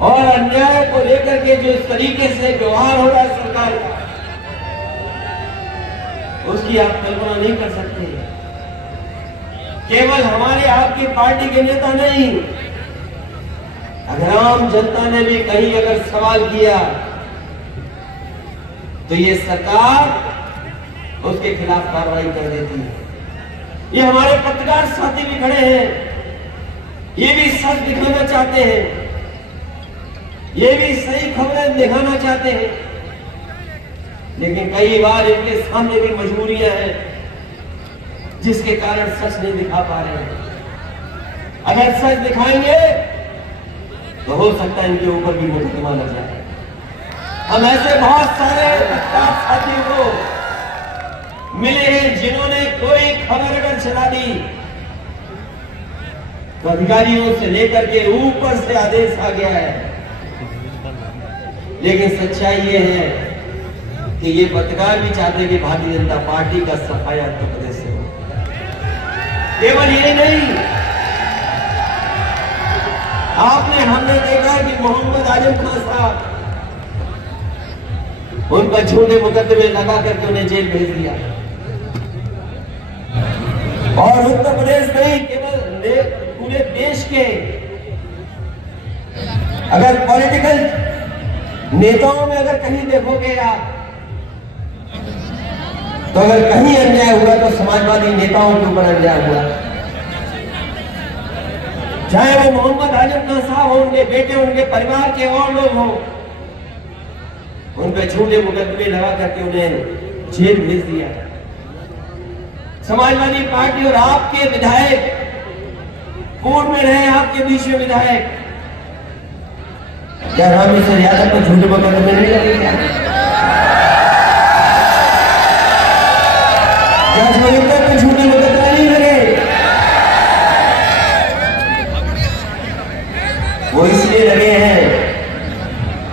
और अन्याय को लेकर के जो इस तरीके से व्यवहार हो रहा है सरकार का, उसकी आप कल्पना नहीं कर सकते। केवल हमारे आपकी पार्टी के नेता नहीं, अगर आम जनता ने भी कहीं अगर सवाल किया तो ये सरकार उसके खिलाफ कार्रवाई कर देती है। ये हमारे पत्रकार साथी भी खड़े हैं, ये भी सच दिखाना चाहते हैं, ये भी सही खबरें दिखाना चाहते हैं, लेकिन कई बार इनके सामने भी मजबूरियां हैं जिसके कारण सच नहीं दिखा पा रहे हैं। अगर सच दिखाएंगे तो हो सकता है इनके ऊपर भी मुकदमा लग जाए। हम ऐसे बहुत सारे पत्रकार साथियों को मिले हैं जिन्होंने कोई खबर अगर चला दी तो अधिकारियों से लेकर के ऊपर से आदेश आ गया है। लेकिन सच्चाई ये है कि ये पत्रकार भी चाहते हैं कि भारतीय जनता पार्टी का सफाया उत्तर प्रदेश से हो। केवल ये नहीं, हमने देखा कि मोहम्मद आजम खान साहब, उन पर झूठे मुकदमे लगा करके उन्हें जेल भेज दिया। और उत्तर प्रदेश नहीं, केवल पूरे देश के अगर पॉलिटिकल नेताओं में अगर कहीं देखोगे आप, तो अगर कहीं अन्याय हुआ तो समाजवादी नेताओं के ऊपर अन्याय हुआ। चाहे वो मोहम्मद आजम खान साहब हो, उनके बेटे, उनके परिवार के और लोग हों, उन पे झूठे मुकदमे लगा करके उन्हें जेल भेज दिया। समाजवादी पार्टी और आपके विधायक, पूर्व में रहे आपके बीच में विधायक, क्या रामेश्वर यादव को झूठे मुकदमे नहीं लगे? क्या जोगिंदर को झूठे मुकदमे नहीं लगे? वो इसलिए लगे हैं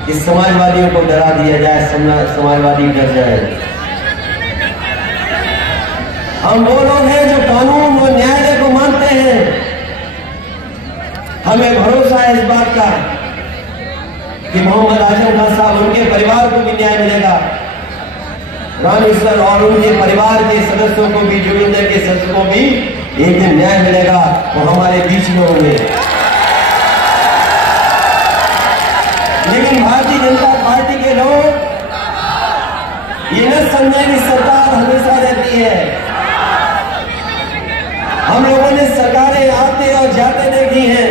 कि समाजवादियों को डरा दिया जाए, समाजवादी डर जाए। हम वो लोग हैं जो कानून और न्यायालय को मानते हैं। हमें भरोसा है इस बात का कि मोहम्मद आजम खान साहब, उनके परिवार को भी न्याय मिलेगा, रामेश्वर और उनके परिवार के सदस्यों को भी, जोगिंदर के सदस्यों को भी एक दिन न्याय मिलेगा। वो हमारे बीच में होंगे। लेकिन भारतीय जनता पार्टी के लोग ये न समझे कि सरकार हमेशा रहती है। हम लोगों ने सरकारें आते और जाते देखी हैं।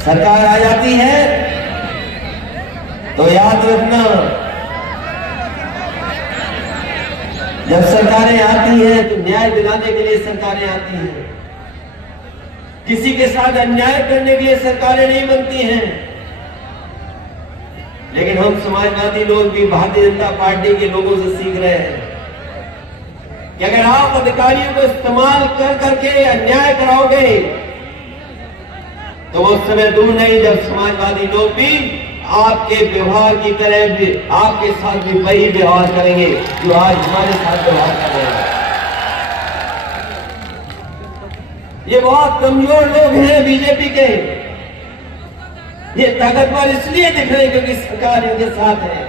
सरकार आ जाती है तो याद रखना, जब सरकारें आती हैं तो न्याय दिलाने के लिए सरकारें आती हैं। किसी के साथ अन्याय करने के लिए सरकारें नहीं बनती हैं। लेकिन हम समाजवादी लोग भी भारतीय जनता पार्टी के लोगों से सीख रहे हैं कि अगर आप अधिकारियों को इस्तेमाल कर करके अन्याय कराओगे तो वो समय दूर नहीं जब समाजवादी लोग भी आपके व्यवहार की तरह भी आपके साथ भी वही व्यवहार करेंगे जो आज हमारे साथ व्यवहार कर रहे हैं। ये बहुत कमजोर लोग हैं बीजेपी के। ये ताकतवर इसलिए दिख रहे हैं क्योंकि सरकार इनके साथ है।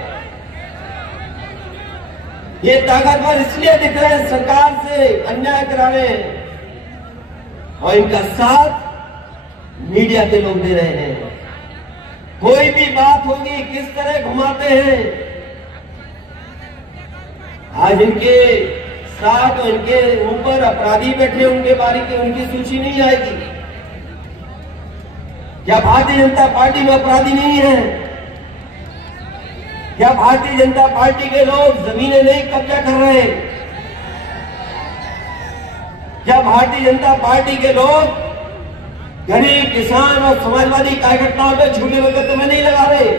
ये ताकतवर इसलिए दिख रहे हैं सरकार से अन्याय करा रहे हैं, और इनका साथ मीडिया के लोग दे रहे हैं। कोई भी बात होगी किस तरह घुमाते हैं। आज इनके साथ और इनके ऊपर अपराधी बैठे, उनके बारे की उनकी सूची नहीं आएगी। क्या भारतीय जनता पार्टी में अपराधी नहीं है? क्या भारतीय जनता पार्टी के लोग जमीनें नहीं कब्जा कर रहे? क्या भारतीय जनता पार्टी के लोग गरीब, किसान और समाजवादी कार्यकर्ताओं पे झूठे मुकदमे नहीं लगा रहे?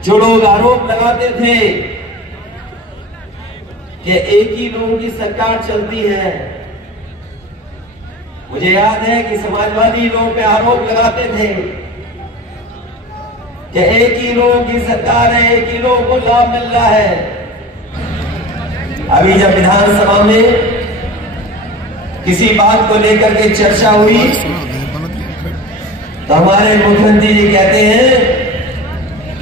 जो लोग आरोप लगाते थे कि एक ही लोगों की सरकार चलती है, मुझे याद है कि समाजवादी लोगों पे आरोप लगाते थे कि एक ही लोगों की सरकार है, एक ही लोगों को लाभ मिल रहा है। अभी जब विधानसभा में किसी बात को लेकर के चर्चा हुई तो हमारे मुख्यमंत्री जी कहते हैं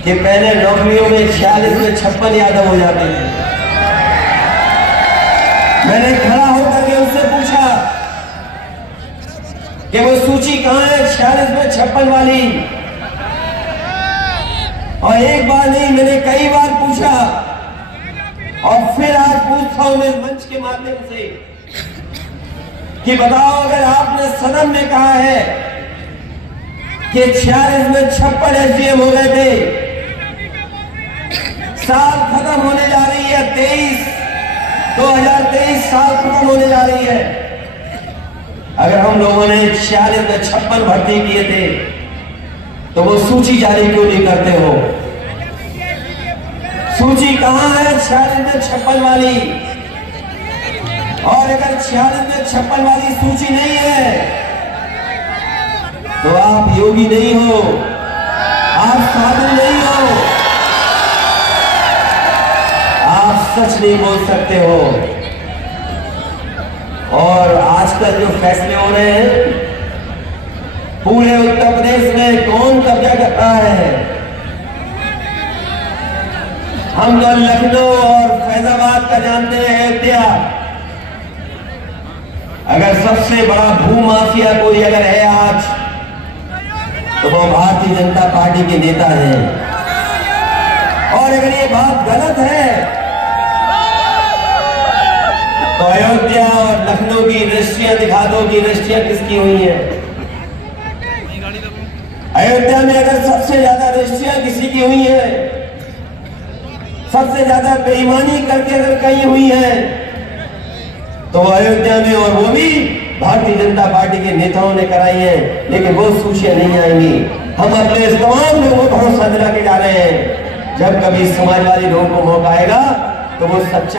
कि पहले नौकरियों में 46 में 56 यादव हो जाते थे। मैंने खड़ा होकर के उससे पूछा कि वो सूची कहां है 46 में 56 वाली, और एक बार नहीं मैंने कई बार पूछा और फिर आज पूछता हूं इस मंच के माध्यम से कि बताओ, अगर आपने सदन में कहा है कि 46 में 56 एसडीएम हो गए थे, साल खत्म होने जा रही है 2023 साल खत्म होने जा रही है, अगर हम लोगों ने 46 में 56 भर्ती किए थे तो वो सूची जारी क्यों नहीं करते हो? सूची कहां है 46 में 56 वाली? और अगर 46 में 56 वाली सूची नहीं है तो आप योगी नहीं हो, आप साधु नहीं हो, आप सच नहीं बोल सकते हो। और आजकल जो फैसले हो रहे हैं, पूरे उत्तर प्रदेश में कौन कब्जा कर रहा है? हम तो लखनऊ और फैजाबाद का जानते हैं, अयोध्या। अगर सबसे बड़ा भूमाफिया कोई अगर है आज तो वो भारतीय जनता पार्टी के नेता हैं। और अगर ये बात गलत है तो अयोध्या और लखनऊ की रजिस्ट्रियां दिखा दो कि रजिस्ट्रियां किसकी हुई हैं। अयोध्या में अगर सबसे ज्यादा रजिस्ट्रियां किसी की हुई है, सबसे ज्यादा बेईमानी करके अगर कहीं हुई है तो अयोध्या में, और वो भी भारतीय जनता पार्टी के नेताओं ने कराई है, लेकिन वो सूचियां नहीं आएंगी। हम अपने तमाम लोगों को भरोसा दिला के जा रहे हैं, जब कभी समाजवादी लोगों को मौका आएगा तो वो सच्चा